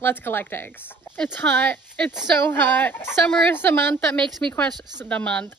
Let's collect eggs. It's hot. It's so hot. Summer is the month that makes me question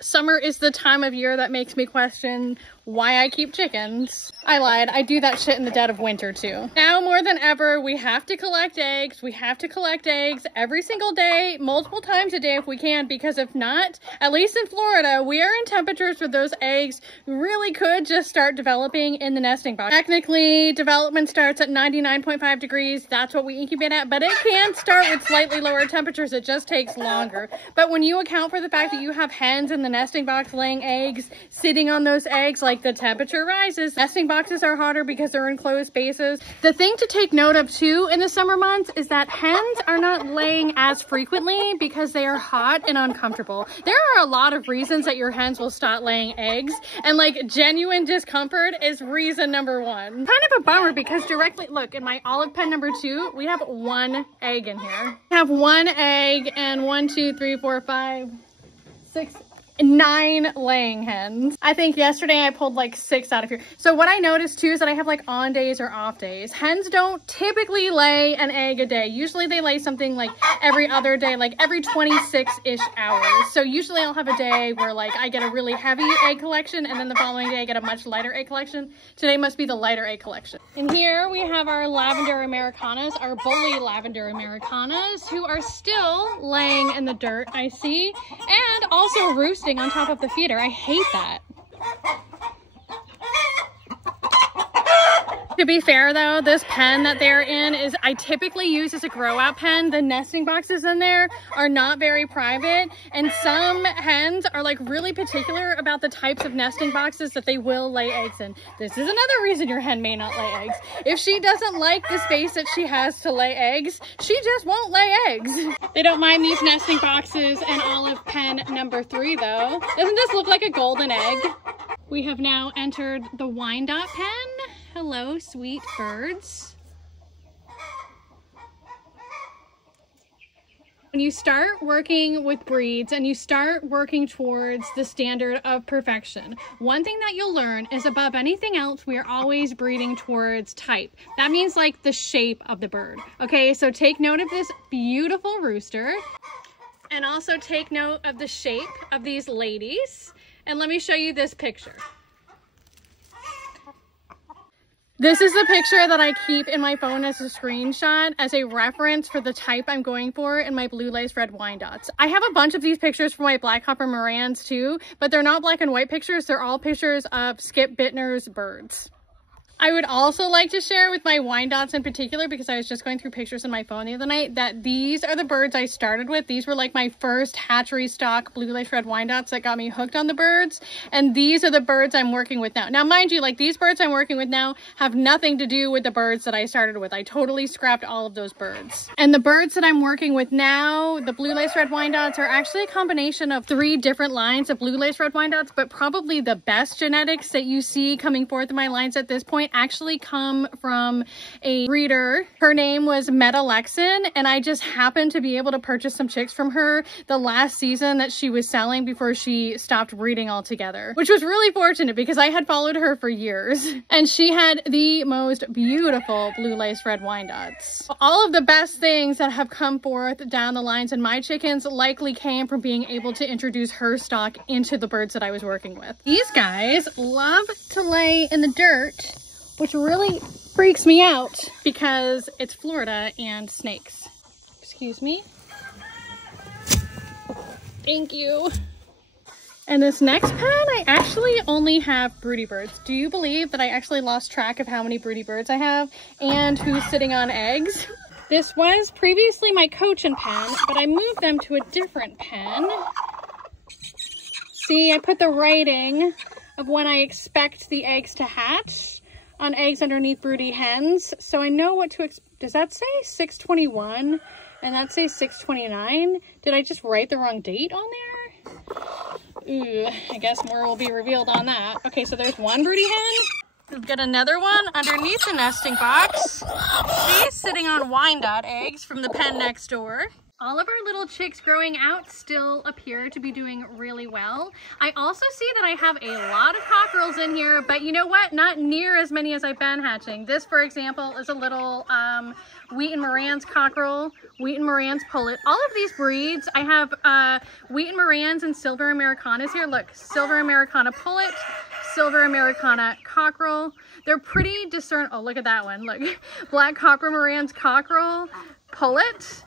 Summer is the time of year that makes me question why I keep chickens. I lied. I do that shit in the dead of winter too. Now more than ever, we have to collect eggs. We have to collect eggs every single day, multiple times a day if we can, because if not, at least in Florida, we are in temperatures where those eggs really could just start developing in the nesting box. Technically, development starts at 99.5 degrees. That's what we incubate at, but it can start with slightly lower temperatures. It just takes longer. But when you account for the fact that you have hens in the nesting box laying eggs, sitting on those eggs, like the temperature rises, nesting boxes are hotter because they're in closed spaces. The thing to take note of too in the summer months is that hens are not laying as frequently because they are hot and uncomfortable. There are a lot of reasons that your hens will stop laying eggs, and like genuine discomfort is reason number one. Kind of a bummer because directly, look, in my olive pen number 2, we have 1 egg in here. We have 1 egg and 1, 2, 3, 4, 5, 6, 9 laying hens. I think yesterday I pulled like 6 out of here. So what I noticed too is that I have like on days or off days. Hens don't typically lay an egg a day. Usually they lay something like every other day, like every 26-ish hours. So usually I'll have a day where like I get a really heavy egg collection and then the following day I get a much lighter egg collection. Today must be the lighter egg collection. And here we have our lavender Americanas, our bully lavender Americanas, who are still laying in the dirt, I see, and also roosting on top of the feeder. I hate that. To be fair though, this pen that they're in is I typically use as a grow out pen. The nesting boxes in there are not very private, and some hens are like really particular about the types of nesting boxes that they will lay eggs in. This is another reason your hen may not lay eggs. If she doesn't like the space that she has to lay eggs, she just won't lay eggs. They don't mind these nesting boxes and olive pen number 3 though. Doesn't this look like a golden egg? We have now entered the Wyandotte pen. Hello, sweet birds. When you start working with breeds and you start working towards the standard of perfection, one thing that you'll learn is above anything else, we are always breeding towards type. That means like the shape of the bird. Okay, so take note of this beautiful rooster, and also take note of the shape of these ladies. And let me show you this picture. This is the picture that I keep in my phone as a screenshot as a reference for the type I'm going for in my blue lace red Wyandottes. I have a bunch of these pictures for my black hopper Morans too, but they're not black and white pictures. They're all pictures of Skip Bittner's birds. I would also like to share with my Wyandottes in particular, because I was just going through pictures in my phone the other night, that these are the birds I started with. These were like my first hatchery stock blue lace red Wyandottes that got me hooked on the birds. And these are the birds I'm working with now. Now, mind you, like these birds I'm working with now have nothing to do with the birds that I started with. I totally scrapped all of those birds. And the birds that I'm working with now, the blue lace red Wyandottes, are actually a combination of 3 different lines of blue lace red Wyandottes, but probably the best genetics that you see coming forth in my lines at this point actually come from a breeder. Her name was Meta Lexin, and I just happened to be able to purchase some chicks from her the last season that she was selling before she stopped breeding altogether, which was really fortunate because I had followed her for years, and she had the most beautiful blue lace red Wyandottes. All of the best things that have come forth down the lines in my chickens likely came from being able to introduce her stock into the birds that I was working with. These guys love to lay in the dirt, which really freaks me out because it's Florida and snakes. Excuse me. Thank you. And this next pen, I actually only have broody birds. Do you believe that I actually lost track of how many broody birds I have and who's sitting on eggs? This was previously my Cochin pen, but I moved them to a different pen. See, I put the writing of when I expect the eggs to hatch on eggs underneath broody hens, so I know what to expect. Does that say 6/21 and that say 6/29? Did I just write the wrong date on there? Ooh, I guess more will be revealed on that. Okay, so there's one broody hen. We've got another one underneath the nesting box. She's sitting on Wyandotte eggs from the pen next door. All of our little chicks growing out still appear to be doing really well. I also see that I have a lot of cockerels in here, but you know what? Not near as many as I've been hatching. This, for example, is a little Wheaton Moran's cockerel, Wheaton Moran's pullet. All of these breeds, I have Wheaton Moran's and Silver Americanas here. Look, Silver Americana pullet, Silver Americana cockerel. They're pretty discernible. Oh, look at that one. Look, Black Cockerel Moran's cockerel, pullet.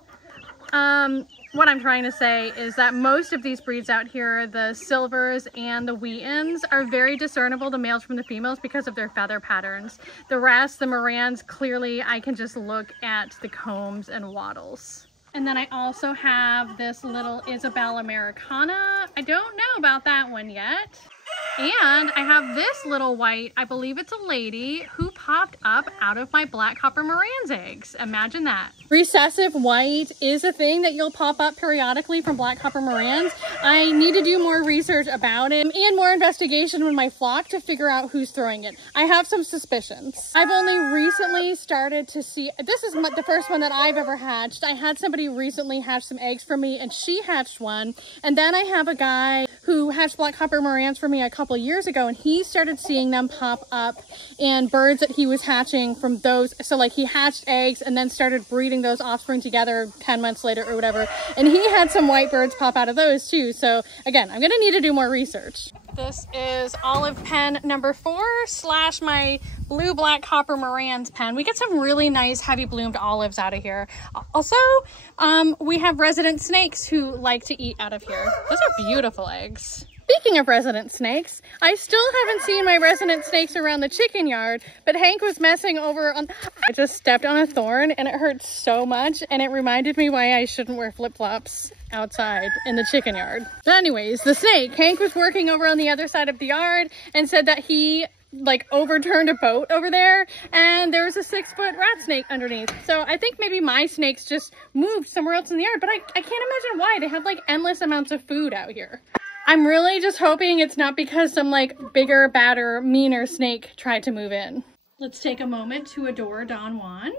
What I'm trying to say is that most of these breeds out here, the silvers and the Wheatons, are very discernible, the males from the females, because of their feather patterns. The rest, the Morans, clearly I can just look at the combs and wattles. And then I also have this little Isabel Americana. I don't know about that one yet. And I have this little white, I believe it's a lady, who popped up out of my Black Copper Moran's eggs. Imagine that. Recessive white is a thing that you'll pop up periodically from Black Copper Moran's. I need to do more research about it and more investigation with my flock to figure out who's throwing it. I have some suspicions. I've only recently started to see, this is the first one that I've ever hatched. I had somebody recently hatch some eggs for me and she hatched one. And then I have a guy who hatched Black Copper Moran's for me a couple years ago, and he started seeing them pop up in birds that he was hatching from those. So like he hatched eggs and then started breeding those offspring together 10 months later or whatever, and he had some white birds pop out of those too. So again, I'm gonna need to do more research. This is olive pen number 4 / my blue Black Copper Moran's pen. We get some really nice heavy bloomed olives out of here. Also, we have resident snakes who like to eat out of here. Those are beautiful eggs. Speaking of resident snakes, I still haven't seen my resident snakes around the chicken yard, but Hank was messing over on... I just stepped on a thorn and it hurt so much, and it reminded me why I shouldn't wear flip-flops outside in the chicken yard. But anyways, the snake, Hank was working over on the other side of the yard and said that he like overturned a boat over there and there was a 6-foot rat snake underneath. So I think maybe my snakes just moved somewhere else in the yard, but I can't imagine why. They have like endless amounts of food out here. I'm really just hoping it's not because some like bigger, badder, meaner snake tried to move in. Let's take a moment to adore Don Juan.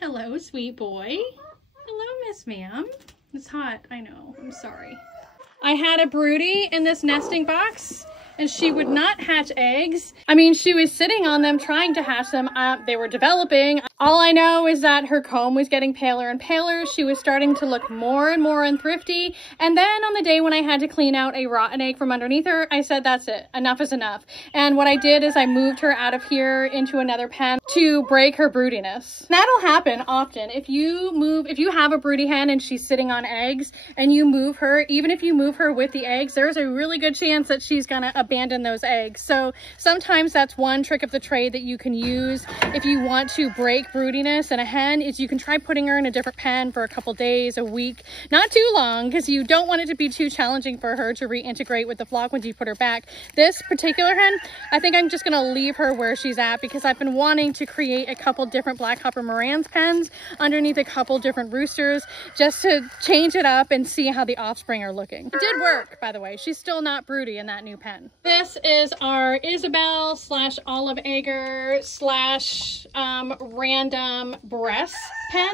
Hello, sweet boy. Hello, Miss Ma'am. It's hot, I know, I'm sorry. I had a broody in this nesting box and she would not hatch eggs. I mean, she was sitting on them trying to hatch them. They were developing. All I know is that her comb was getting paler and paler. She was starting to look more and more unthrifty. And then on the day when I had to clean out a rotten egg from underneath her, I said, that's it. Enough is enough. And what I did is I moved her out of here into another pen to break her broodiness. That'll happen often. If you have a broody hen and she's sitting on eggs and you move her, even if you move her with the eggs, there's a really good chance that she's gonna abandon those eggs. So sometimes that's one trick of the trade that you can use if you want to break broodiness in a hen, is you can try putting her in a different pen for a couple days, a week, not too long, because you don't want it to be too challenging for her to reintegrate with the flock when you put her back. This particular hen, I think I'm just gonna leave her where she's at because I've been wanting to create a couple different Black Copper Moran's pens underneath a couple different roosters just to change it up and see how the offspring are looking. It did work, by the way. She's still not broody in that new pen. This is our Isabel / olive agar / random breast pen.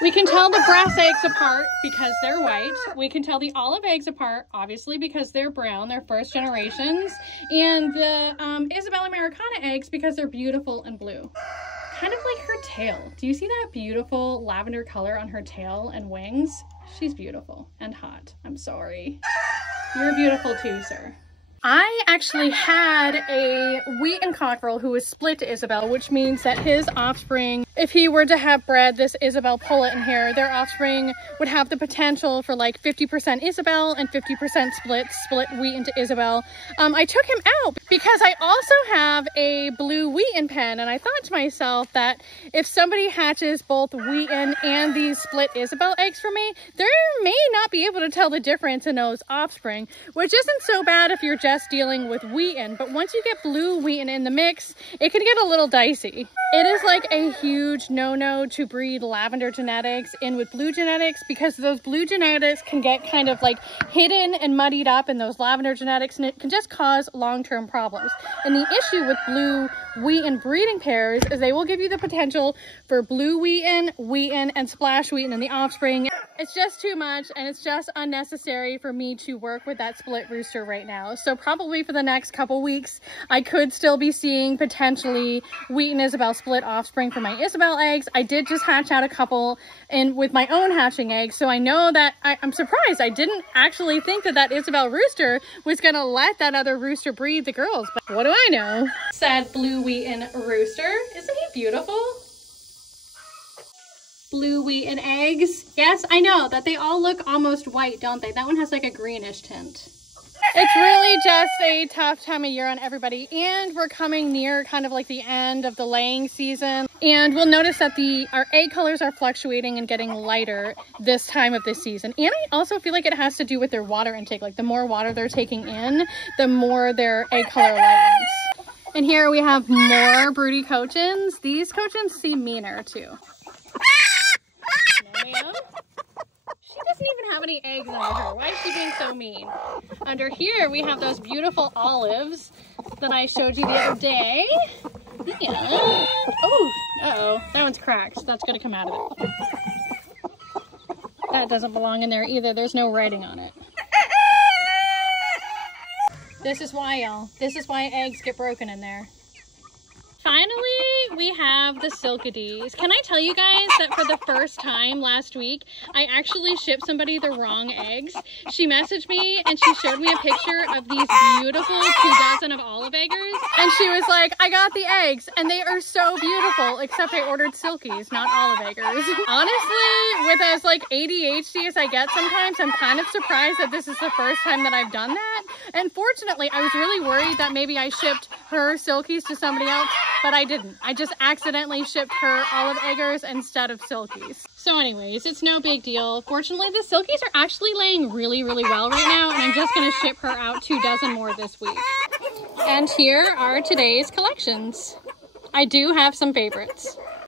We can tell the breast eggs apart because they're white. We can tell the olive eggs apart, obviously, because they're brown. They're first generations. And the Isabel Americana eggs because they're beautiful and blue. Kind of like her tail. Do you see that beautiful lavender color on her tail and wings? She's beautiful and hot. I'm sorry. You're beautiful too, sir. I actually had a Wheaton cockerel who was split to Isabel, which means that his offspring, if he were to have bred this Isabel pullet in here, their offspring would have the potential for like 50% Isabel and 50% split Wheaton to Isabel. I took him out because I also have a blue Wheaton pen, and I thought to myself that if somebody hatches both Wheaton and these split Isabel eggs for me, they may not be able to tell the difference in those offspring, which isn't so bad if you're just dealing with Wheaton, but once you get blue Wheaton in the mix, it can get a little dicey. It is like a huge no-no to breed lavender genetics in with blue genetics because those blue genetics can get kind of like hidden and muddied up in those lavender genetics, and it can just cause long-term problems. And the issue with blue Wheaton breeding pairs is they will give you the potential for blue Wheaton, and splash Wheaton in the offspring. It's just too much, and it's just unnecessary for me to work with that split rooster right now. So probably for the next couple weeks, I could still be seeing potentially Wheat and Isabel split offspring for my Isabel eggs. I did just hatch out a couple with my own hatching eggs, so I know that I'm surprised. I didn't actually think that Isabel rooster was gonna let that other rooster breed the girls, but what do I know? Said blue wheaten rooster. Isn't he beautiful? Blue wheaten eggs. Yes, I know that they all look almost white, don't they? That one has like a greenish tint. It's really just a tough time of year on everybody, and we're coming near kind of like the end of the laying season, and we'll notice that our egg colors are fluctuating and getting lighter this time of the season. And I also feel like it has to do with their water intake. Like the more water they're taking in, the more their egg color lightens. And here we have more broody cochins. These cochins seem meaner too. She doesn't even have any eggs under her. Why is she being so mean? Under here, we have those beautiful olives that I showed you the other day. Yeah. Oh, uh-oh. That one's cracked. That's going to come out of it. That doesn't belong in there either. There's no writing on it. This is why, y'all. This is why eggs get broken in there. Finally, we have the Silkidees. Can I tell you guys that for the first time last week, I actually shipped somebody the wrong eggs. She messaged me and she showed me a picture of these beautiful 2 of olive eggers. And she was like, I got the eggs and they are so beautiful, except I ordered Silkies, not olive eggers. Honestly, with as like ADHD as I get sometimes, I'm kind of surprised that this is the first time that I've done that. And fortunately, I was really worried that maybe I shipped her Silkies to somebody else, but I didn't. I just accidentally shipped her olive eggers instead of Silkies. So anyways, it's no big deal. Fortunately, the Silkies are actually laying really, really well right now, and I'm just gonna ship her out 2 more this week. And here are today's collections. I do have some favorites.